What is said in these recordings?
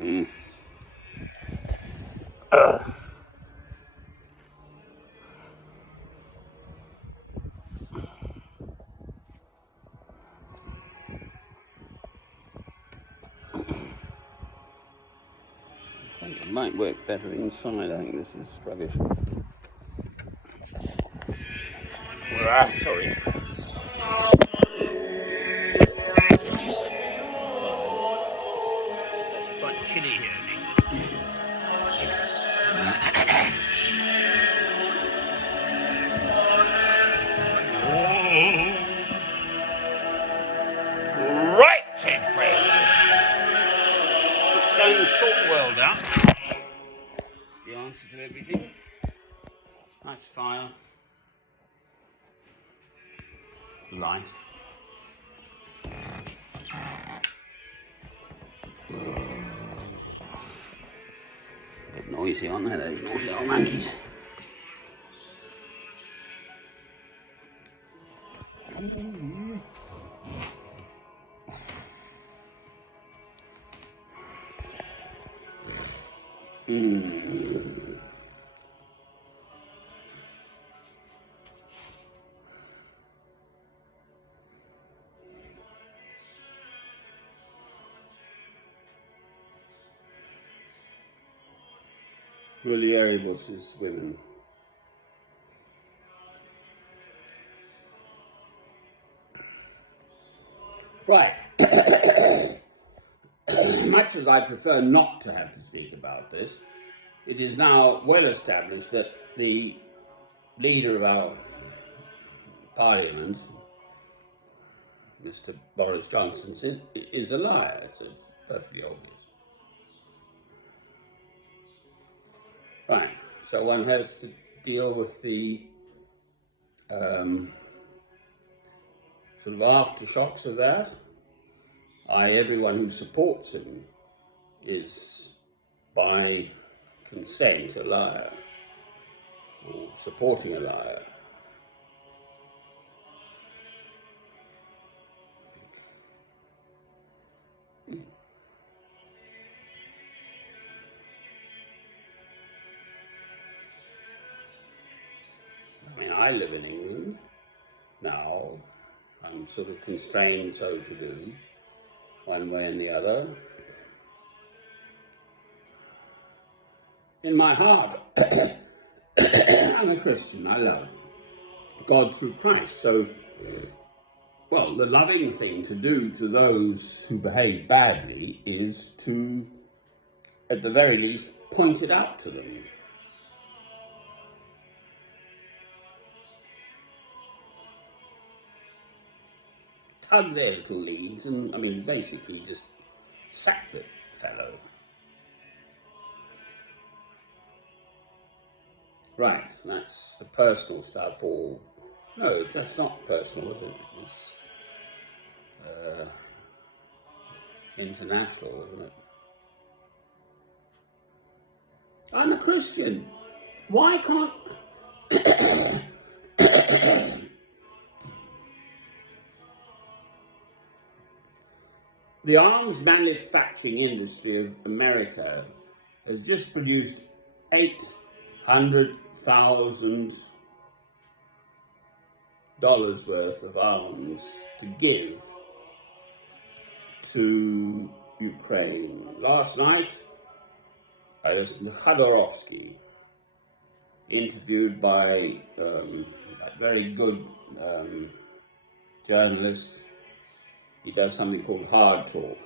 Mm. I think it might work better inside. I think this is rubbish. Sorry. It's quite chilly here in England. Right, said Fred. Let's go and sort the world out. The answer to everything. Nice fire. Light. A bit noisy, aren't they, those naughty old monkeys? Mulieribus is women. Right. Much as I prefer not to have to speak about this, it is now well established that the leader of our parliament, Mr. Boris Johnson, is a liar. It's perfectly obvious. Right, so one has to deal with the sort of aftershocks of that. Everyone who supports him is, by consent, a liar, or supporting a liar. I mean, I live in England now. I'm sort of constrained so to do, one way and the other. In my heart, I'm a Christian. I love God through Christ. So, well, the loving thing to do to those who behave badly is to, at the very least, point it out to them. Tug their little leads and, I mean, basically just sack the fellow. Right, that's the personal stuff, or no, that's not personal, is it? It's international, isn't it? I'm a Christian. Why can't the arms manufacturing industry of America has just produced 800,000 dollars worth of arms to give to Ukraine. Last night, I listened to Khodorkovsky, interviewed by a very good journalist. He does something called Hard Talk.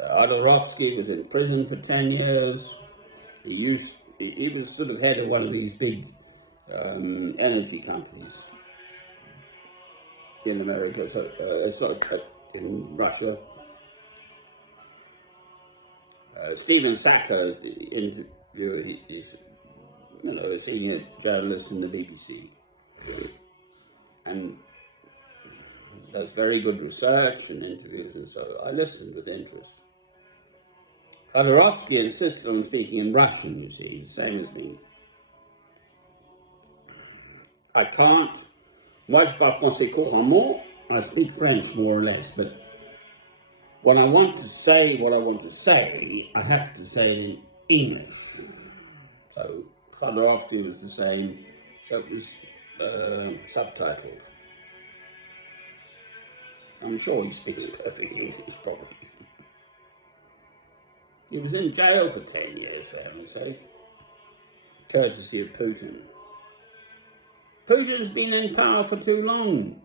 Khodorkovsky was in prison for 10 years. He was sort of head of one of these big energy companies in America, in Russia. Stephen Sacco interviewed, he's a senior journalist in the BBC, and does very good research and interviews, and so I listened with interest. Khodorkovsky insisted on speaking in Russian, you see, same as me. I can't. Moi, je parle français couramment, I speak French more or less, but when I want to say what I want to say, I have to say it in English. So Khodorkovsky was the same, so it was subtitled. I'm sure he speaks perfect English, probably. He was in jail for 10 years, for heaven's sake, courtesy of Putin. Putin's been in power for too long.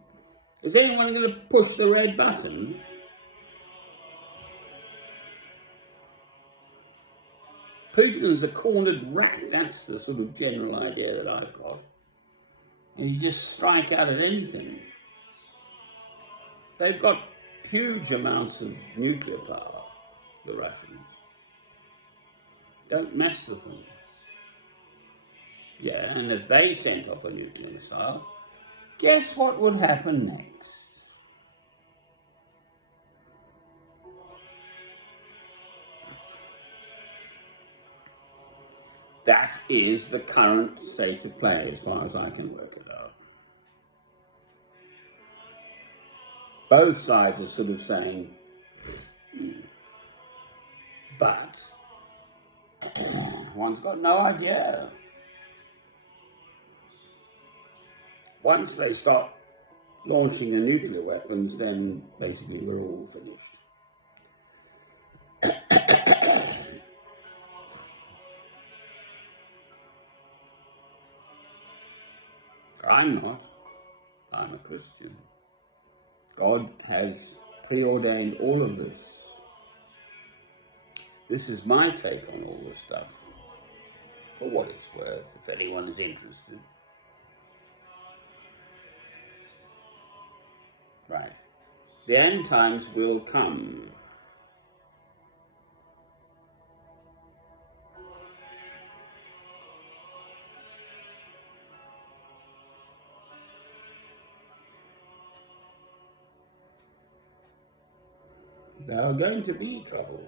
Is anyone going to push the red button? Putin's a cornered rat, that's the sort of general idea that I've got. And you just strike out at anything. They've got huge amounts of nuclear power, the Russians. Don't mess with them. Yeah, and if they sent off a nuclear missile, guess what would happen next? That is the current state of play, as far as I can work it out. Both sides are sort of saying, but one's got no idea. Once they start launching the nuclear weapons, then basically we're all finished. I'm not. I'm a Christian. God has preordained all of this. This is my take on all this stuff, for what it's worth, if anyone is interested. Right. The end times will come. There are going to be troubles.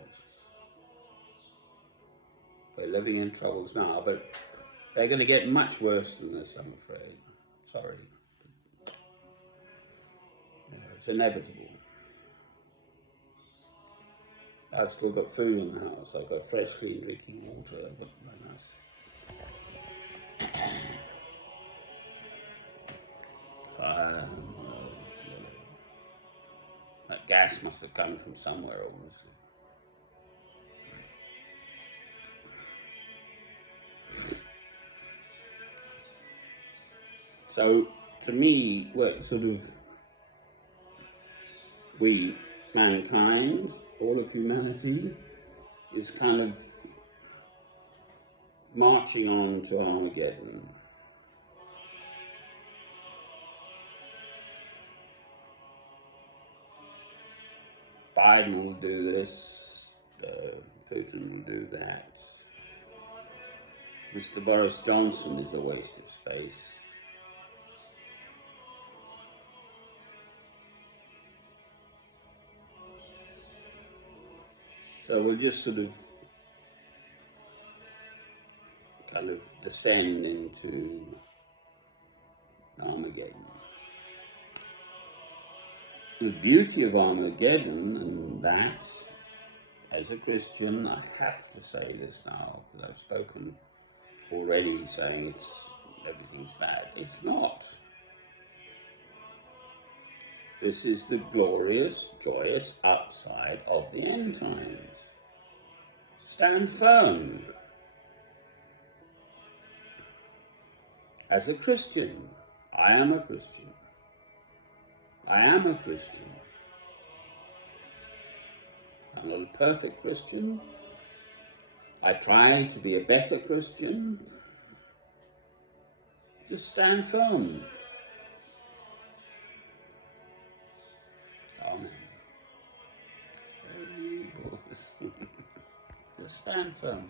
We're living in troubles now, but they're going to get much worse than this, I'm afraid. Sorry. It's inevitable. I've still got food in the house. I've got fresh, clean drinking water. I've got my nice. That gas must have come from somewhere, obviously. So, to me, what sort of we, mankind, all of humanity, is kind of marching on to Armageddon. Biden will do this, Putin will do that. Mr. Boris Johnson is a waste of space. So we'll just sort of kind of descend into Armageddon. The beauty of Armageddon, and that, as a Christian, I have to say this now, because I've spoken already saying everything's bad. It's not. This is the glorious, joyous upside of the end times. Stand firm. As a Christian, I am a Christian. I am a Christian. I'm not a perfect Christian. I try to be a better Christian. Just stand firm. Amen. Just stand firm.